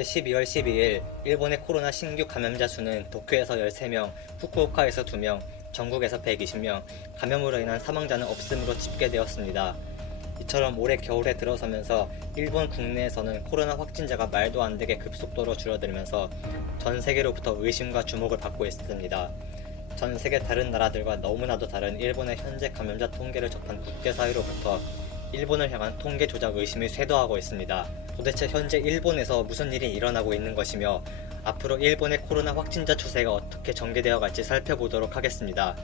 어제 12월 12일 일본의 코로나 신규 감염자 수는 도쿄에서 13명, 후쿠오카에서 2명, 전국에서 120명, 감염으로 인한 사망자는 없음으로 집계되었습니다. 이처럼 올해 겨울에 들어서면서 일본 국내에서는 코로나 확진자가 말도 안 되게 급속도로 줄어들면서 전 세계로부터 의심과 주목을 받고 있습니다. 전 세계 다른 나라들과 너무나도 다른 일본의 현재 감염자 통계를 접한 국제사회로부터 일본을 향한 통계 조작 의심이 쇄도하고 있습니다. 도대체 현재 일본에서 무슨 일이 일어나고 있는 것이며 앞으로 일본의 코로나 확진자 추세가 어떻게 전개되어 갈지 살펴보도록 하겠습니다.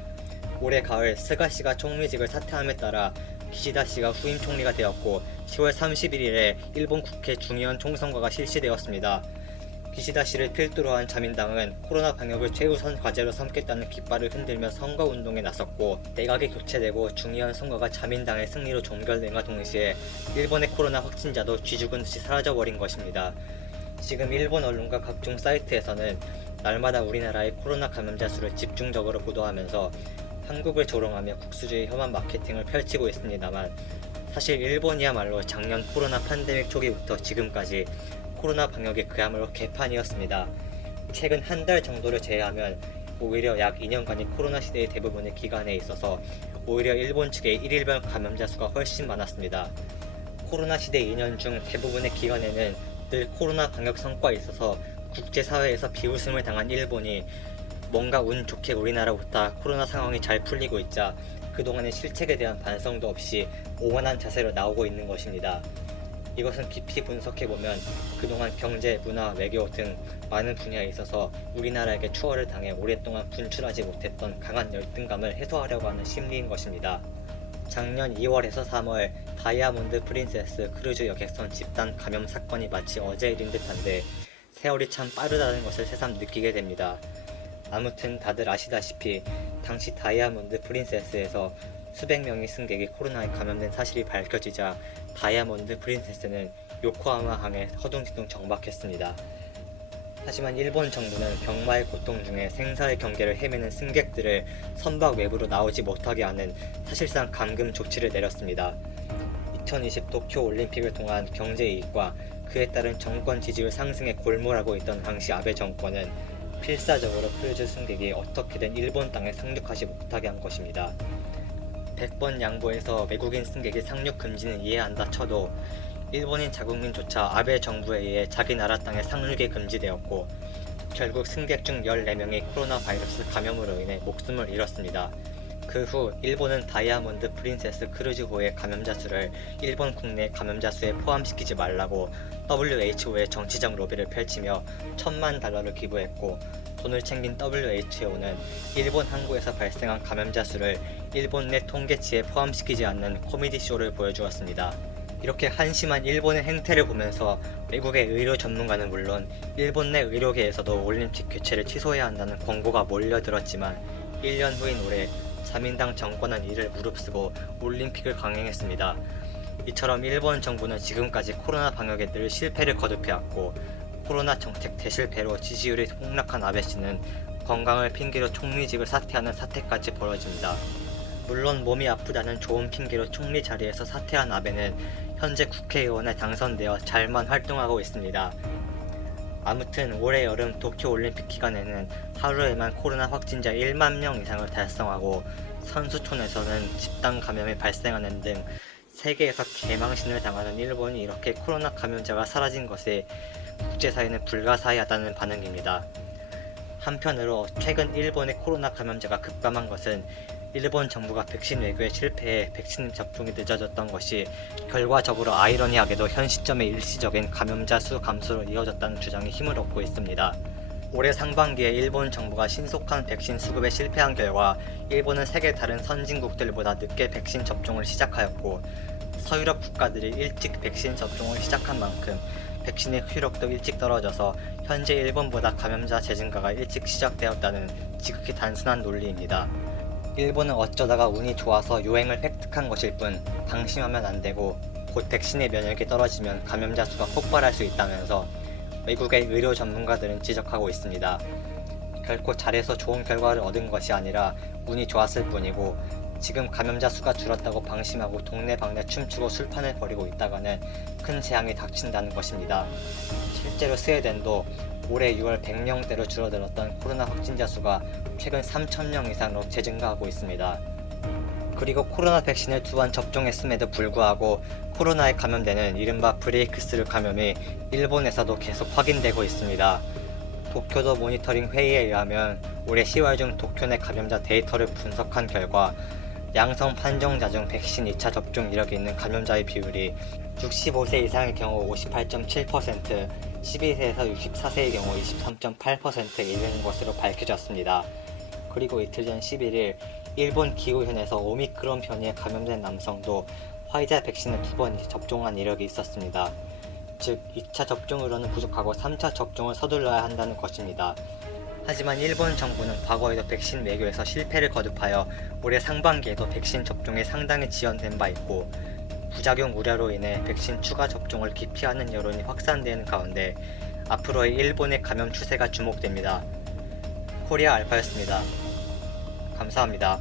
올해 가을 스가 씨가 총리직을 사퇴함에 따라 기시다 씨가 후임 총리가 되었고 10월 31일에 일본 국회 중의원 총선거가 실시되었습니다. 기시다 씨를 필두로 한 자민당은 코로나 방역을 최우선 과제로 삼겠다는 깃발을 흔들며 선거운동에 나섰고 내각이 교체되고 중의원 선거가 자민당의 승리로 종결됨과 동시에 일본의 코로나 확진자도 쥐죽은 듯이 사라져버린 것입니다. 지금 일본 언론과 각종 사이트에서는 날마다 우리나라의 코로나 감염자 수를 집중적으로 보도하면서 한국을 조롱하며 국수주의 혐한 마케팅을 펼치고 있습니다만 사실 일본이야말로 작년 코로나 팬데믹 초기부터 지금까지 코로나 방역이 그야말로 개판이었습니다. 최근 한 달 정도를 제외하면 오히려 약 2년간의 코로나 시대의 대부분의 기간에 있어서 오히려 일본 측의 일일별 감염자 수가 훨씬 많았습니다. 코로나 시대 2년 중 대부분의 기간에는 늘 코로나 방역 성과에 있어서 국제사회에서 비웃음을 당한 일본이 뭔가 운 좋게 우리나라보다 코로나 상황이 잘 풀리고 있자 그동안의 실책에 대한 반성도 없이 오만한 자세로 나오고 있는 것입니다. 이것은 깊이 분석해보면 그동안 경제, 문화, 외교 등 많은 분야에 있어서 우리나라에게 추월을 당해 오랫동안 분출하지 못했던 강한 열등감을 해소하려고 하는 심리인 것입니다. 작년 2월에서 3월 다이아몬드 프린세스 크루즈 여객선 집단 감염 사건이 마치 어제 일인 듯한데 세월이 참 빠르다는 것을 새삼 느끼게 됩니다. 아무튼 다들 아시다시피 당시 다이아몬드 프린세스에서 수백 명의 승객이 코로나에 감염된 사실이 밝혀지자 다이아몬드 프린세스는 요코하마 항에 허둥지둥 정박했습니다. 하지만 일본 정부는 병마의 고통 중에 생사의 경계를 헤매는 승객들을 선박 외부로 나오지 못하게 하는 사실상 감금 조치를 내렸습니다. 2020 도쿄 올림픽을 통한 경제 이익과 그에 따른 정권 지지율 상승에 골몰하고 있던 당시 아베 정권은 필사적으로 크루즈 승객이 어떻게든 일본 땅에 상륙하지 못하게 한 것입니다. 100번 양보해서 외국인 승객의 상륙 금지는 이해한다 쳐도 일본인 자국민조차 아베 정부에 의해 자기 나라 땅에 상륙이 금지되었고 결국 승객 중 14명이 코로나 바이러스 감염으로 인해 목숨을 잃었습니다. 그 후 일본은 다이아몬드 프린세스 크루즈호의 감염자 수를 일본 국내 감염자 수에 포함시키지 말라고 WHO의 정치적 로비를 펼치며 $10,000,000를 기부했고 돈을 챙긴 WHO는 일본 항구에서 발생한 감염자 수를 일본 내 통계치에 포함시키지 않는 코미디 쇼를 보여주었습니다. 이렇게 한심한 일본의 행태를 보면서 외국의 의료 전문가는 물론 일본 내 의료계에서도 올림픽 개최를 취소해야 한다는 권고가 몰려들었지만 1년 후인 올해 자민당 정권은 이를 무릅쓰고 올림픽을 강행했습니다. 이처럼 일본 정부는 지금까지 코로나 방역에 늘 실패를 거듭해왔고 코로나 정책 대실패로 지지율이 폭락한 아베 씨는 건강을 핑계로 총리직을 사퇴하는 사태까지 벌어집니다. 물론 몸이 아프다는 좋은 핑계로 총리 자리에서 사퇴한 아베는 현재 국회의원에 당선되어 잘만 활동하고 있습니다. 아무튼 올해 여름 도쿄올림픽 기간에는 하루에만 코로나 확진자 1만 명 이상을 달성하고 선수촌에서는 집단 감염이 발생하는 등 세계에서 개망신을 당하는 일본이 이렇게 코로나 감염자가 사라진 것에 국제사회는 불가사의하다는 반응입니다. 한편으로 최근 일본의 코로나 감염자가 급감한 것은 일본 정부가 백신 외교에 실패해 백신 접종이 늦어졌던 것이 결과적으로 아이러니하게도 현 시점의 일시적인 감염자 수 감소로 이어졌다는 주장이 힘을 얻고 있습니다. 올해 상반기에 일본 정부가 신속한 백신 수급에 실패한 결과 일본은 세계 다른 선진국들보다 늦게 백신 접종을 시작하였고 서유럽 국가들이 일찍 백신 접종을 시작한 만큼 백신의 효력도 일찍 떨어져서 현재 일본보다 감염자 재증가가 일찍 시작되었다는 지극히 단순한 논리입니다. 일본은 어쩌다가 운이 좋아서 유행을 획득한 것일 뿐 방심하면 안 되고 곧 백신의 면역이 떨어지면 감염자 수가 폭발할 수 있다면서 외국의 의료 전문가들은 지적하고 있습니다. 결코 잘해서 좋은 결과를 얻은 것이 아니라 운이 좋았을 뿐이고 지금 감염자 수가 줄었다고 방심하고 동네방네 춤추고 술판을 벌이고 있다가는 큰 재앙이 닥친다는 것입니다. 실제로 스웨덴도 올해 6월 100명대로 줄어들었던 코로나 확진자 수가 최근 3,000명 이상으로 재증가하고 있습니다. 그리고 코로나 백신을 2번 접종했음에도 불구하고 코로나에 감염되는 이른바 브레이크스루 감염이 일본에서도 계속 확인되고 있습니다. 도쿄도 모니터링 회의에 의하면 올해 10월 중 도쿄 내 감염자 데이터를 분석한 결과 양성 판정자 중 백신 2차 접종 이력이 있는 감염자의 비율이 65세 이상의 경우 58.7%, 12세에서 64세의 경우 23.8%에 이르는 것으로 밝혀졌습니다. 그리고 이틀 전 11일 일본 기후현에서 오미크론 변이에 감염된 남성도 화이자 백신을 2번 접종한 이력이 있었습니다. 즉 2차 접종으로는 부족하고 3차 접종을 서둘러야 한다는 것입니다. 하지만 일본 정부는 과거에도 백신 외교에서 실패를 거듭하여 올해 상반기에도 백신 접종에 상당히 지연된 바 있고 부작용 우려로 인해 백신 추가 접종을 기피하는 여론이 확산되는 가운데 앞으로의 일본의 감염 추세가 주목됩니다. 코리아 알파였습니다. 감사합니다.